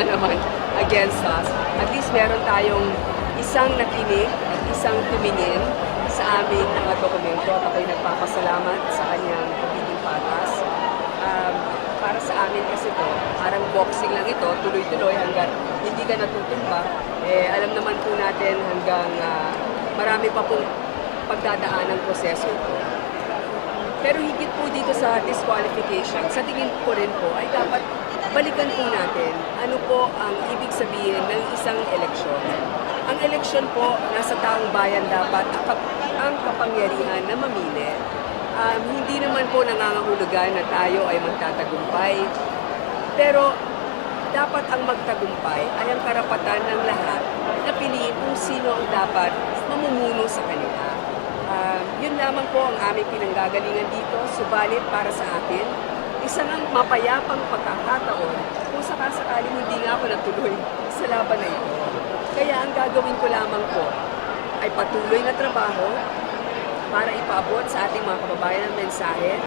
na naman against us. At least meron tayong isang nakinig at isang tumingin sa aming mga dokumento at ako'y nagpapasalamat sa kanyang pagiging patas. Para sa amin kasi to, parang boxing lang ito, tuloy-tuloy hanggang hindi ka natutumba. Alam naman po natin hanggang marami pa pong pagdadaan ng proseso ito. Pero higit po dito sa disqualification, sa tingin ko rin po ay dapat balikan po natin ano po ang ibig sabihin ng isang eleksyon. Ang eleksyon po, nasa taong bayan dapat ang kapangyarihan na mamili. Hindi naman po nangangahulugan na tayo ay magtatagumpay. Pero dapat ang magtagumpay ay ang karapatan ng lahat na piliin kung sino ang dapat mamumuno sa kanila. Yun lamang po ang aming pinanggagalingan dito, subalit para sa akin, isang mapayapang pagkakataon kung sakasakaling hindi nga ako natuloy sa laban na ito. Kaya ang gagawin ko lamang po ay patuloy na trabaho para ipaabot sa ating mga kababayan ang mensahe